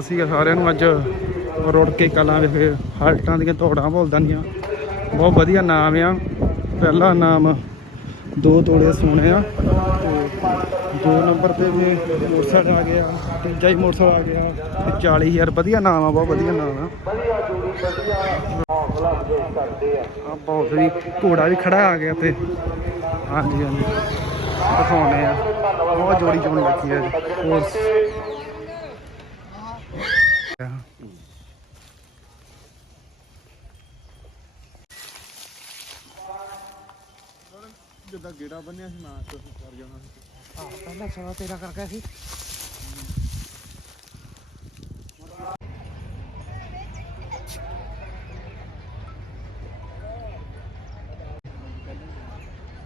ਅਸੀਂ ਸਾਰਿਆਂ ਨੂੰ ਅੱਜ ਰੋੜ ਕੇ ਕਲਾਂ ਵਿਖੇ ਹਲਟਾਂ ਦੀਆਂ ਤੋੜਾਂ ਭੁੱਲਦਾਂ ਦੀਆਂ ਬਹੁਤ ਵਧੀਆ ਨਾਮ ਆ। ਪਹਿਲਾ ਨਾਮ ਦੋ ਤੋੜੇ ਸੋਨੇ ਆ। ਤੇ ਦੋ ਨੰਬਰ ਤੇ ਵੀ ਮੋਟਰਸਾਈਕਲ ਆ ਗਿਆ, ਤੀਜਾ ਹੀ ਮੋਟਰਸਾਈਕਲ ਆ ਗਿਆ। ਤੇ 40000 ਵਧੀਆ ਨਾਮ ਆ, ਬਹੁਤ ਵਧੀਆ ਨਾਮ ਆ। ਆ ਬਹੁਤ ਵੀ ਘੋੜਾ ਵੀ ਖੜਾ ਆ ਗਿਆ ਤੇ। ਹਾਂਜੀ ਹਾਂਜੀ। ਦਿਖਾਉਣੇ ਆ। ਬਹੁਤ ਜੋੜੀ ਚੋਣ ਲੱਗੀ ਆ ਹੋਰ ਜਿੱਦਾਂ ਗੇੜਾ ਬੰਨਿਆ ਸੀ ਮੈਂ ਕੁਝ ਕਰ ਜਾਣਾ ਸੀ। ਹਾਂ ਪਹਿਲਾਂ ਸਵਾ ਤੇਰਾ ਕਰਕੇ ਸੀ।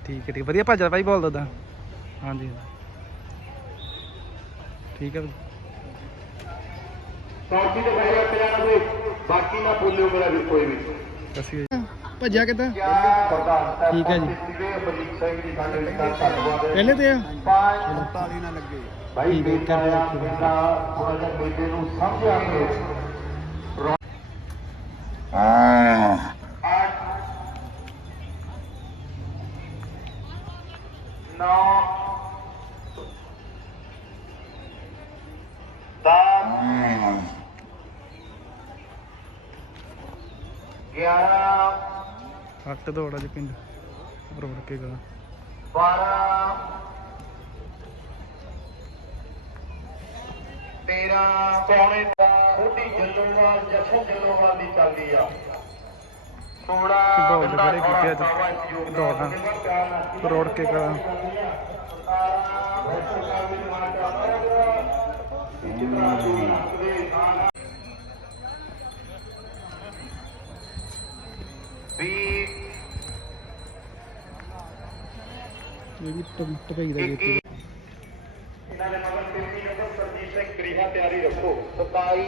ਠੀਕ ਹੈ ਠੀਕ ਹੈ। ਵਧੀਆ ਭੱਜਦਾ ਭਾਈ ਬੋਲ ਦਦਾ ਹਾਂਜੀ ਠੀਕ ਹੈ ਚੌਕੀ ਤੇ ਬੜਿਆ ਪਿਆ ਦੇ। ਬਾਕੀ ਨਾ ਬੋਲਿਓ ਮੇਰਾ ਵੀ ਕੋਈ ਵੀ। ਅਸੀਂ ਭੱਜਿਆ ਕਿੱਦਾਂ? ਠੀਕ ਹੈ ਜੀ। ਪਹਿਲੇ ਤੇ ਆ? ਪੰਜ 45 ਨਾ ਲੱਗੇ। ਭਾਈ ਆ ਬੇਟਾ ਥੋੜਾ ਜਿਹਾ ਬੇਟੇ ਨੂੰ ਸਮਝਿਆ ਕੇ ਹੱਟ ਦੌੜਾ ਜੀ ਪਿੰਡ ਰੋੜ ਕੇ ਗਾ ਬਾਰਾਂ। ਤੇਰਾਂ। ਪੌਣੇ ਛੋਟੀ ਜੱਲੋਵਾਲ ਜਸ਼ਨ ਜੱਲੋਵਾਲ ਦੀ ਚੱਲਦੀ ਆ। ਸੋਲਾਂ। ਬਹੁਤ ਜਿਹੜੇ ਕੀਤੇ ਅੱਜ। ਦੌੜਾਂ ਰੋੜ ਕੇ ਇਹ ਵੀ ਟਪਈ ਦਾ ਜੀ ਇਹਨਾਂ ਦੇ ਮਗਰ 33 ਨੰਬਰ ਸਰਜੀਤ ਸਿੰਘ ਗਰੀਹਾ ਤਿਆਰੀ ਰੱਖੋ। 27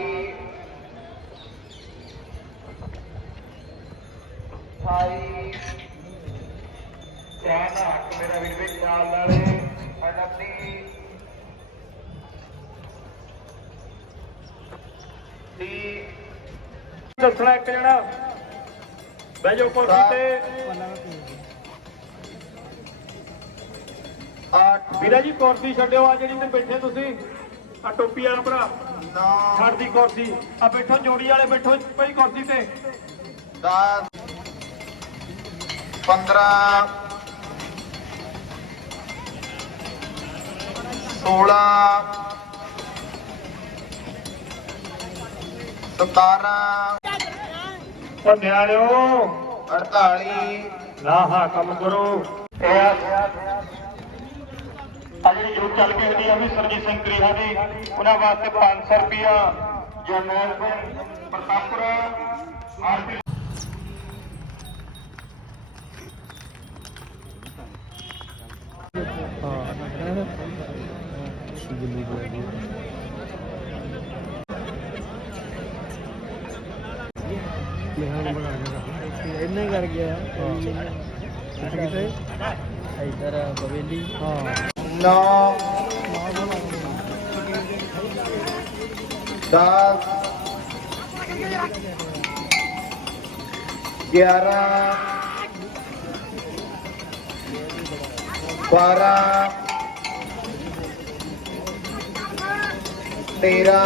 28 ਧਿਆਨ ਨਾਲ ਹੱਕ ਮੇਰਾ ਵੀਰ ਵੀ ਖਿਆਲ ਨਾਲੇ 29 30 ਦੱਸਣਾ ਇੱਕ ਜਣਾ। ਬਹਿ ਜਾਓ ਕੁਰਸੀ ਤੇ। ਵੀਰਾ ਜੀ ਕੁਰਸੀ ਛੱਡਿਓ ਆ ਜਿਹੜੀ ਤੇ ਬੈਠੇ ਤੁਸੀਂ। ਆ ਟੋਪੀ ਵਾਲਾ ਭਰਾ। ਛੱਡ ਦੀ ਕੁਰਸੀ। ਆ ਬੈਠੋ ਜੋੜੀ ਵਾਲੇ ਬੈਠੋ ਪਈ ਕੁਰਸੀ ਤੇ। 10 15 16 17 ਉਹ ਨਿਆਣਿਓ। 48 ਨਾ ਹਾਂ ਕੰਮ ਕਰੋ। ਇਹ ਆ ਆ ਜਿਹੜੀ ਜੋ ਚੱਲ ਕੇ ਹਟੀ ਆ ਵੀ ਸਰਜੀਤ ਸਿੰਘ ਗਰੀਹਾ ਦੀ। ਉਹਨਾਂ ਵਾਸਤੇ 500 ਰੁਪਿਆ ਜਰਨੈਲ ਸਿੰਘ ਪ੍ਰਤਾਪਪੁਰ ਆਰਪੀ ਇੰਨਾ ਹੀ ਕਰ ਗਿਆ। ਕਿੱਥੇ ਕਿੱਥੇ? ਇਧਰ ਬਵੇਲੀ। ਹਾਂ। 9 10 11 12 13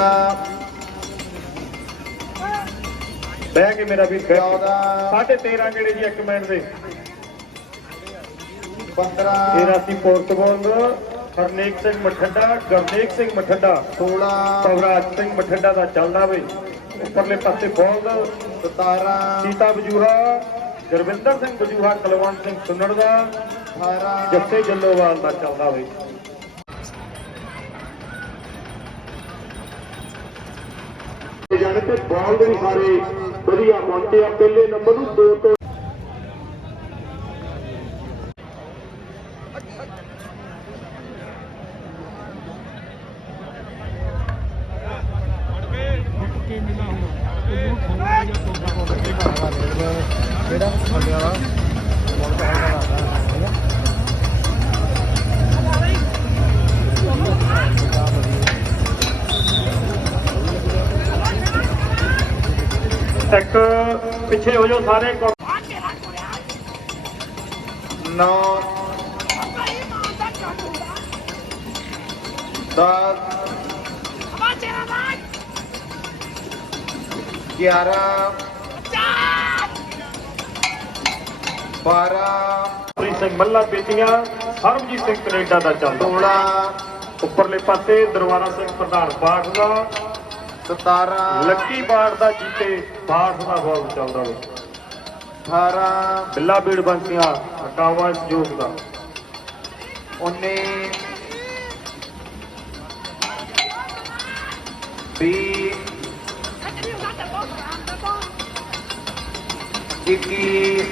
ਬਹਿ ਕੇ ਮੇਰਾ ਕੇ। 14 ਸਾਢੇ 13 ਕਿਹੜੇ ਜੀ ਇੱਕ ਮਿੰਟ ਦੇ। 15 ਤੇਰਾ ਸੀ ਪੋਰਤਗਾਲ ਹਰਨੇਕ ਸਿੰਘ ਮਠੱਡਾ ਗਰਨੇਕ ਸਿੰਘ ਮਠੱਡਾ 16 ਸਵਰਾਜ ਸਿੰਘ ਮਠੱਡਾ ਦਾ ਚੱਲਦਾ ਵੇ। ਉੱਪਰਲੇ ਪਾਸੇ ਬੋਲ 17 ਸੀਤਾ ਬਜੂਹਾ ਗੁਰਵਿੰਦਰ ਸਿੰਘ ਬਜੂਹਾ ਕਲਵੰਤ ਸਿੰਘ ਸੁੰਨੜ ਦਾ 18 ਜੱਸੇ ਜੱਲੋਵਾਲ ਦਾ ਚੱਲਦਾ ਵੇ। ਜਾਣੇ ਤੇ ਬਾਲ ਦੇ ਸਾਰੇ ਵਧੀਆ ਪਹੁੰਚੇ ਆ। ਪਹਿਲੇ ਨੰਬਰ ਨੂੰ ਦੋ ਤੋਂ ਇੱਕ ਪਿੱਛੇ ਹੋ ਜਾਓ ਸਾਰੇ ਕੁਰ- ਨੌ ਦਸ ਗਿਆਰਾਂ ਬਾਰਾਂ। ਪ੍ਰੀਤ ਸਿੰਘ ਮੱਲਾ ਬੇਟੀਆਂ ਸਰਬਜੀਤ ਸਿੰਘ ਕੈਨੇਡਾ ਦਾ ਚੱਲਦਾ। ਸੋਲਾਂ। ਉੱਪਰਲੇ ਪਾਸੇ ਦਰਬਾਰਾ ਸਿੰਘ ਪ੍ਰਧਾਨ ਬਾਠ ਦਾ ਸਤਾਰਾਂ। ਲੱਕੀ ਬਾਠ ਦਾ ਜੀਤੇ ਬਾਠ ਦਾ ਬੋਲ ਚੱਲਦਾ ਵੇ। ਅਠਾਰਾਂ। ਬਿੱਲਾ ਬੀੜ ਬੰਸੀਆਂ ਹਟਾਵਾ ਜੋਗ ਦਾ। ਉੱਨੀ। ਵੀਹ। ਇੱਕੀ।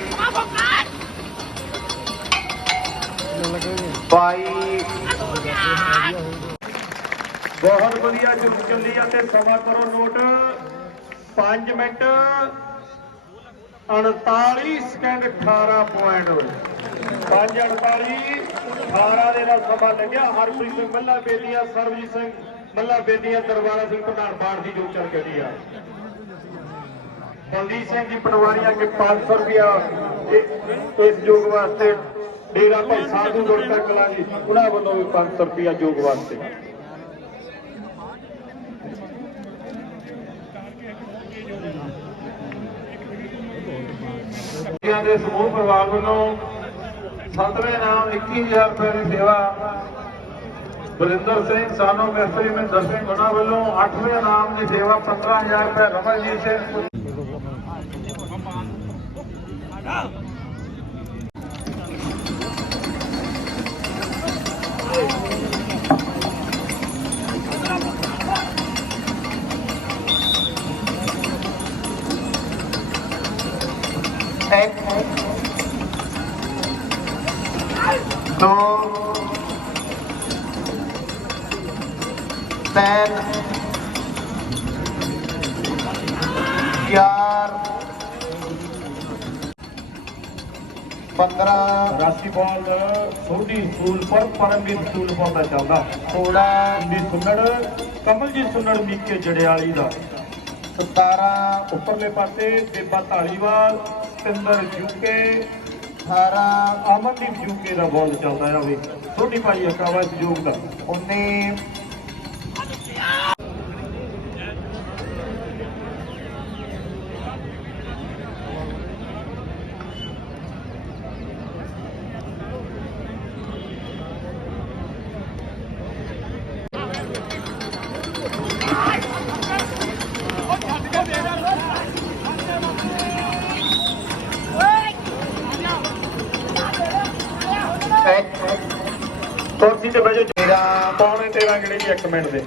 ਬਾਈ। ਬਹੁਤ ਵਧੀਆ ਜੂਸ ਚੱਲੀ ਆ ਤੇ ਸਮਾਂ ਕਰੋ ਨੋਟ। 5 ਮਿੰਟ। 48 ਸਕਿੰਟ 18 ਪੁਆਇੰਟ 5 48 18 ਦੇ ਨਾਲ ਸਮਾਂ ਲੱਗਿਆ ਹਰਪ੍ਰੀਤ ਸਿੰਘ, ਮੱਲਾ ਬੇਦੀਆਂ, ਸਰਬਜੀਤ ਸਿੰਘ, ਮੱਲਾ ਬੇਦੀਆਂ, ਦਰਬਾਰਾ ਸਿੰਘ, ਪ੍ਰਧਾਨ ਬਾੜ ਦੀ ਜੋਗ ਚੱਲ ਗਈ ਆ। ਬਲਦੀਪ ਸਿੰਘ ਜੀ, ਪਟਵਾਰੀਆਂ ਕੇ 500 ਰੁਪਿਆ ਇਹ- ਇਸ ਜੋਗ ਵਾਸਤੇ ਡੇਰਾ ਭਾਈ ਸਾਧੂ ਗੁਰਕਰ ਕਲਾ ਜੀ, ਉਹਨਾਂ ਵੱਲੋਂ ਵੀ 500 ਰੁਪਿਆ ਜੋਗ ਵਾਸਤੇ। ਬੱਚਿਆਂ ਦੇ ਸਮੂਹ ਪਰਿਵਾਰ ਵੱਲੋਂ ਸਤਵੇਂ ਨਾਮ 21000 ਰੁਪਏ ਦੀ ਸੇਵਾ ਬਲਿੰਦਰ ਸਿੰਘ ਸਾਨੋ ਮਿਸਤਰੀ ਮੈਂ ਸਿੰਘ ਉਹਨਾਂ ਵੱਲੋਂ 8ਵੇਂ ਨਾਮ ਦੀ ਸੇਵਾ 15000 ਰੁਪਏ ਰਮਨਜੀਤ ਸਿੰਘ। ਦੋ ਤਿੰਨ ਚਾਰ ਪੰਦਰਾਂ। ਰਾਸੀ ਬਾਲ ਸੋਢੀ ਸਕੂਲ ਪਰ ਪਰਮਵੀਰ ਸਕੂਲ ਪਰ ਦਾ ਚੱਲਦਾ। ਸੋਲਾਂ। ਦੀ ਸੁੰਨੜ ਕਮਲਜੀਤ ਸੁੰਨੜ ਮੀਕੇ ਜੜਿਆਲੀ ਦਾ। ਸਤਾਰਾਂ। ਉੱਪਰਲੇ ਪਾਸੇ ਬੇਬਾ ਢਾਲੀਵਾਲ ਸਤਿੰਦਰ ਜੂਕੇ ਅਠਾਰਾਂ ਅਮਨਦੀਪ ਜੂਕੇ ਦਾ ਬੋਲ ਚੱਲਦਾ ਆ ਛੋਟੀ ਭਾਈ ਅਕਾਵਾ ਸਹਿਯੋਗ ਦਾ। ਉਹਨੇ ਪੌਣੇ 13 ਗੜੇ ਜੀ 1 ਮਿੰਟ ਦੇ।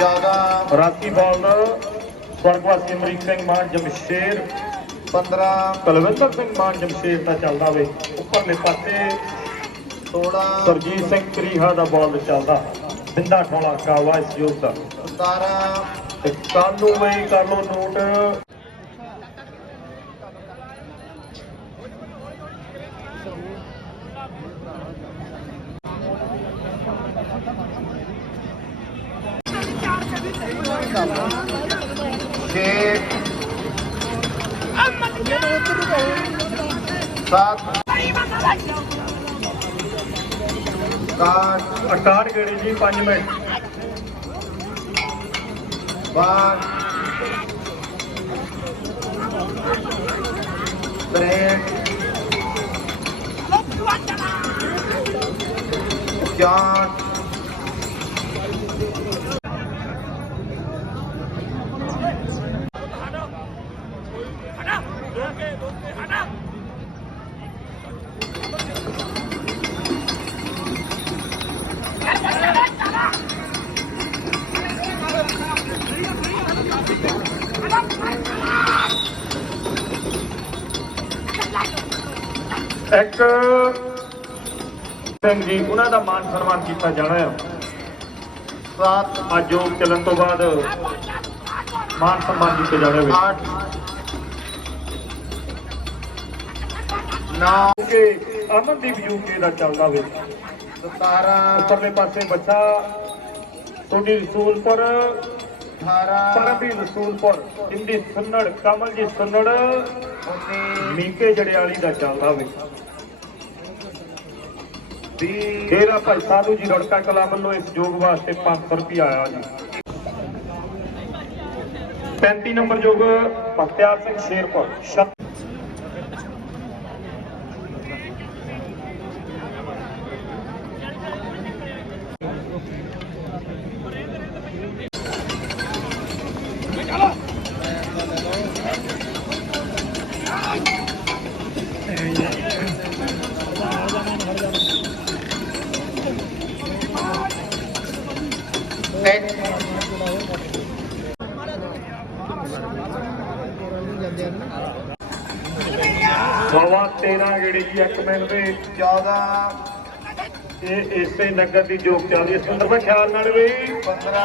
ਚੌਦਾਂ ਰਾਸੀ ਬਾਲ ਸਵਰਗਵਾਸੀ ਅਮਰੀਕ ਸਿੰਘ ਮਾਨ ਜਮਸ਼ੇਰ। ਪੰਦਰਾਂ ਕੁਲਵਿੰਦਰ ਸਿੰਘ ਮਾਨ ਜਮਸ਼ੇਰ ਦਾ ਚੱਲਦਾ ਵੇ। ਉੱਪਰਲੇ ਪਾਸੇ ਸੋਲਾਂ ਸਰਜੀਤ ਸਿੰਘ ਕਰੀਹਾ ਦਾ ਬਾਲ ਚੱਲਦਾ। ਬਿੰਦਾ ਠੋਲਾ ਕਾਵਾ ਇਸ ਯੋਗ ਦਾ। ਸਤਾਰਾਂ ਤੇ ਕੱਲ ਨੂੰ ਬਈ ਕਰ ਲਓ ਨੋਟ ਛੇ ਸੱਤ ਕਾਟ 68 ਗੇੜੇ ਜੀ 5 ਮਿੰਟ। ਬਾਰ ਤਰੇਂਹਠ ਚਾਰ। ਇੱਕ ਸਿੰਘ ਜੀ ਉਹਨਾਂ ਦਾ ਮਾਨ ਸਨਮਾਨ ਕੀਤਾ ਜਾਣਾ ਹੈ। ਸੱਤ ਅੱਜ ਯੋਗ ਚੱਲਣ ਤੋਂ ਬਾਅਦ ਮਾਨ ਸਨਮਾਨ ਕੀਤੇ ਜਾਣੇ ਵੇ ਅੱਠ ਨੌ ਕਿ ਅਮਨਦੀਪ ਯੂਕੇ ਦਾ ਚੱਲਦਾ ਵੇ। ਸਤਾਰਾਂ ਉੱਪਰਲੇ ਪਾਸੇ ਬੱਚਾ ਤੁਹਾਡੀ ਰਸੂਲਪੁਰ 18 ਪਰਮਵੀਰ ਰਸੂਲਪੁਰ ਇੰਦੀ ਸੁੰਨੜ ਕਮਲਜੀਤ ਸੁੰਨੜ 19 ਮੀਕੇ ਜੜਿਆਲੀ ਦਾ ਚੱਲਦਾ ਵੇ। 20 ਡੇਰਾ ਭਾਈ ਸਾਧੂ ਜੀ ਰੜਕਾ ਕਲਾ ਵੱਲੋਂ ਇਸ ਯੋਗ ਵਾਸਤੇ 500 ਰੁਪਏ ਆਇਆ ਜੀ। 35 ਨੰਬਰ ਯੋਗ ਬਖਤਿਆਰ ਸਿੰਘ ਸ਼ੇਰਪੁਰ ਛੱਤ- ਸਵਾ 13 ਗੇੜੀ ਜੀ ਇੱਕ ਮਿੰਟ ਦੇ 14 ਇਹ ਇਸੇ ਨਗਰ ਦੀ ਜੋਗ ਚੱਲਦੀ ਹੈ। ਸੁੰਦਰ ਖਿਆਲ ਨਾਲ ਵੀ 15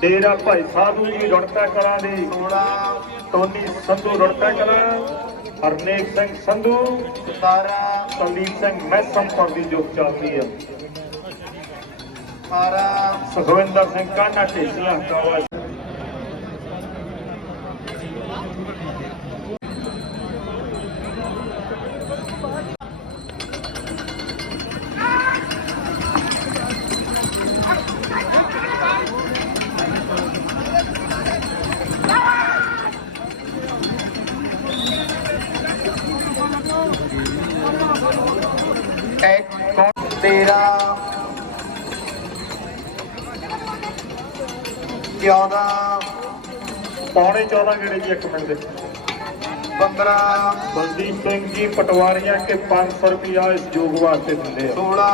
ਡੇਰਾ ਭਾਈ ਸਾਧੂ ਜੀ ਰੜਕਾ ਕਲਾ ਦੀ 16 ਟੋਨੀ ਸੰਧੂ ਰੜਕਾ ਕਲਾ, ਹਰਨੇਕ ਸਿੰਘ ਸੰਧੂ 17 ਸੰਦੀਪ ਸਿੰਘ ਮੈਸਮਪੁਰ ਦੀ ਜੋਗ ਚੱਲਦੀ ਹੈ। 18 ਸੁਖਵਿੰਦਰ ਸਿੰਘ ਕਾਨਾ ਢੇਸੀਆਂ ਕਾਵਾ ਇੱਕ 13 14 ਪੌਣੇ 14 ਗੇੜੇ ਜੀ ਇੱਕ ਮਿੰਟ ਦੇ। 15 ਬਲਦੀਪ ਸਿੰਘ ਜੀ ਪਟਵਾਰੀਆਂ ਕੇ 500 ਰੁਪਿਆ ਇਸ ਯੋਗ ਵਾਸਤੇ ਦਿੰਦੇ ਆ। 16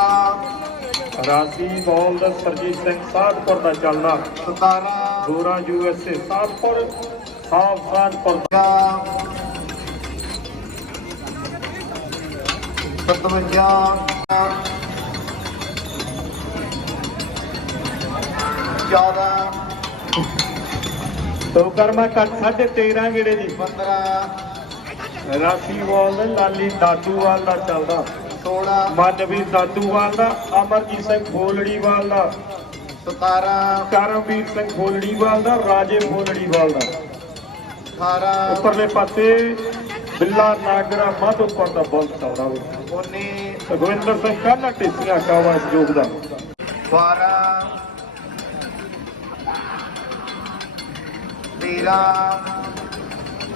ਰਾਸੀ ਬੌਲ ਦਾ ਸਰਜੀਤ ਸਿੰਘ ਸਾਧਪੁਰ ਦਾ ਚੱਲਦਾ 17 ਗੋਰਾ ਯੂਐਸਏ ਸਾਧਪੁਰ ਸਾਫ਼ ਸਾਧਪੁਰ। 14 ਤੋ ਕਰਮਾ ਕੱਟ 13.5 ਗੇੜੇ ਜੀ। 15 ਰਾਸੀ ਬੌਲ ਦਾ ਲਾਲੀ ਦਾਦੂਵਾਲ ਦਾ ਚੱਲਦਾ। 16 ਮਨਵੀਰ ਦਾਦੂਵਾਲ ਦਾ ਅਮਰਜੀਤ ਸਿੰਘ ਫੋਲੜੀਵਾਲ ਦਾ। 17 ਕਰਮਵੀਰ ਸਿੰਘ ਫੋਲੜੀਵਾਲ ਦਾ ਰਾਜੇ ਫੋਲੜੀਵਾਲ ਦਾ। 18 ਉੱਪਰਲੇ ਪਾਸੇ ਬਿੱਲਾ ਨਾਗਰਾ ਮਾਧੋਪੁਰ ਦਾ ਬੋਲ ਚੱਲਦਾ ਵੇ। 19 ਸੁਖਵਿੰਦਰ ਸਿੰਘ ਕਾਲਾ ਟੇਸੀਆਂ ਕਾਵਾ ਇਸ ਯੋਗ ਦਾ। 12 13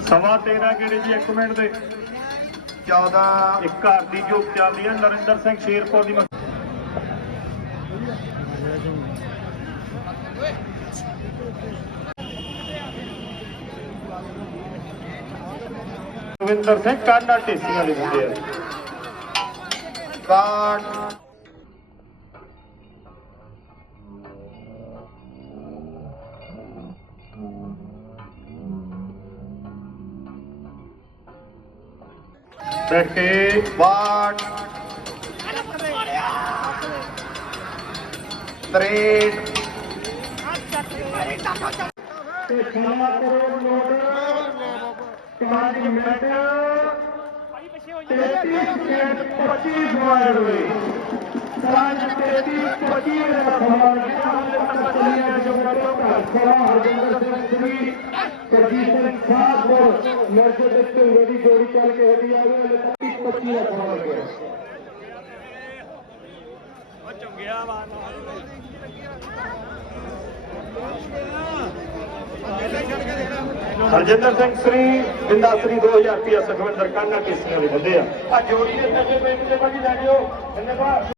ਸਵਾ 13 ਗੇੜੇ ਜੀ 1 ਮਿੰਟ ਦੇ। 14 ਇੱਕ ਘਰ ਦੀ ਜੋਗ ਚੱਲਦੀ ਹੈ ਨਰਿੰਦਰ ਸਿੰਘ ਸ਼ੇਰਪੁਰ ਦੀ ਸੁਖਵਿੰਦਰ ਸਿੰਘ ਕਾਲਾ ਟੇਸੀਆਂ ਦੇ ਹੁੰਦੇ ਆ। 61 ਬੈਠ ਕੇ 62 63 ਤੇ ਖਿਲਾ ਕਰੋ ਨੋਟ 5 ਮਿੰਟ 33 ਮਿੰਟ 25 ਪੁਆਇੰਟ ਹੋਏ 5 33 25 ਦਾ ਸਮਾਂ ਗਿਆ ਹਾਲੇ ਜੋ ਕਰੋ ਘਰ ਹਰਜਿੰਦਰ ਸਿੰਘ ਸੁਰੀ ਕਰਜੀਤ ਸਿੰਘ ਸਾਹਪੁਰ ਮਰਜੇ ਦੇ ਢੂਰੇ ਦੀ ਜੋੜੀ ਚੱਲ ਕੇ ਹੱਡੀ ਆ ਗਈ ਹਾਲੇ ਤੱਕ 25 ਦਾ ਸਮਾਂ ਲੱਗਿਆ ਹਰਜਿੰਦਰ ਸਿੰਘ ਸ੍ਰੀ ਬਿੰਦਾਸਰੀ 2000 ਰੁਪਇਆ ਸੁਖਵਿੰਦਰ ਕਾਨਾ ਕੇਸੀਆਂ ਦੇ ਬੰਦੇ ਆ ਆ ਜੋੜੀ ਦੇ ਪੈਸੇ ਪਿੰਡ ਦੇ ਬਾਜੀ ਲੈ ਜਿਓ ਧੰਨਵਾਦ